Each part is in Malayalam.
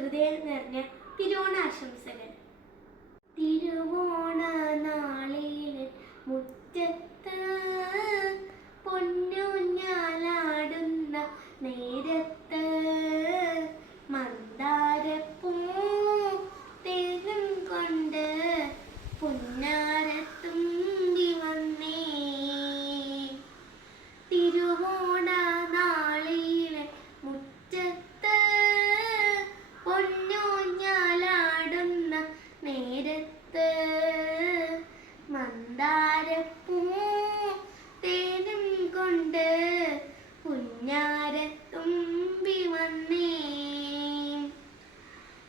ഹൃദയം നിറഞ്ഞ തിരുവോണാശംസകൾ. തിരുവോണ നാളിൽ മുറ്റത്ത് പൊന്നൂഞ്ഞാലാടുന്ന നേരത്ത് മന്ദാരപ്പൂ തേനും കൊണ്ട് പുന്നാരത്തുമ്പി വന്നേ. തിരുവോണ നാളിൽ മുറ്റത്ത് പൊന്നൂഞ്ഞാലാടുന്ന നേരത്ത് മന്ദാരപ്പൂ തേനും കൊണ്ട് പുന്നാരത്തുമ്പി വന്നേ.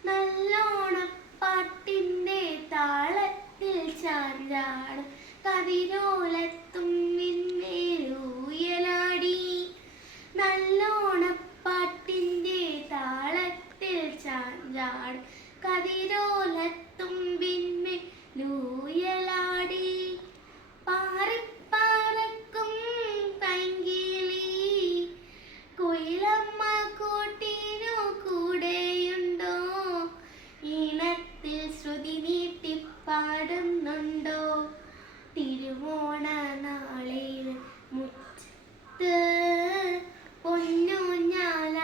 നല്ലോണപ്പാട്ടിൻ്റെ താളത്തിൽ ചാഞ്ചാടും കതിരോലത്തുമ്പിന്മേലൂയലാടി. നല്ലോണപ്പാട്ടിൻ്റെ താളത്തിൽ ചാഞ്ചാടും കതിരോലത്തുമ്പിന്മേലൂയലാടി. പാറിപ്പാറക്കും പൈങ്കിളി കുയിലമ്മ കൂട്ടിനു കൂടെയുണ്ടോ? ഈണത്തിൽ ശ്രുതി നീട്ടിപ്പാടുന്നുണ്ടോ? തിരുവോണ നാളിൽ മുറ്റത്ത് പൊന്നൂഞ്ഞാലാടുന്ന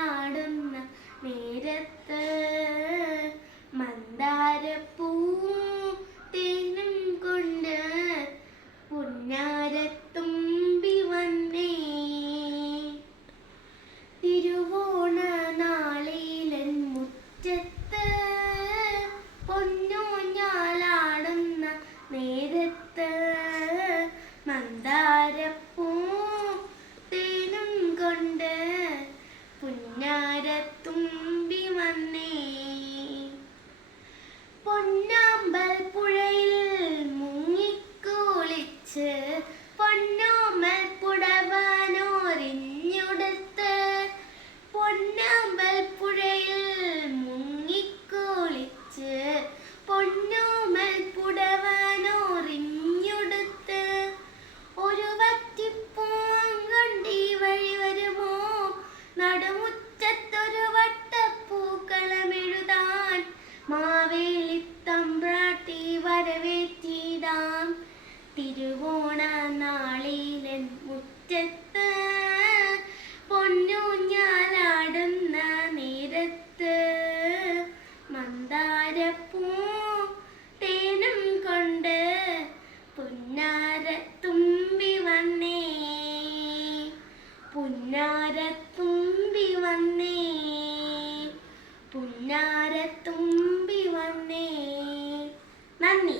നേരത്ത് മന്ദാരപ്പൂ തേനും കൊണ്ട് പുന്നാരത്തുമ്പി വന്നേ. തിരുവോണ നാളിലൻ മുറ്റത്ത് പൊന്നൂഞ്ഞാലാടുന്ന നേരത്ത് മന്ദാരപ്പൂ തേനും കൊണ്ട് പുന്നാരത്തുമ്പി വന്നേ. പൊന്നാമ്പൽ പുഴയിൽ മുങ്ങിക്കുളിച്ച് പൊന്നോമൽ പുടവാനോരിഞ്ഞുടുത്ത്. പൊന്നാമ്പൽ പുഴയിൽ മുങ്ങിക്കുളിച്ച് പൊന്നോമൽ പുടവാനോരിഞ്ഞുടുത്ത്. ഒരു വറ്റിപ്പൂങ്കണ്ടി വഴി വരുമോ? നടുമുറ്റത്തൊരു വട്ടപ്പൂക്കളമെഴുതാൻ മാവേലിത്തമ്പ്രാട്ടി വരവേറ്റിടാം. തിരുവോണ നാളിലൻ മുറ്റത്ത് പൊന്നൂഞ്ഞാലാടുന്ന നേരത്ത് മന്ദാരപ്പൂ തേനും കൊണ്ട് പുന്നാരത്തുമ്പി വന്നേ. പുന്നാരത്തുമ്പി വന്നേ. പുന്നാരത്തുമ്പി വന്നേ. നന്ദി.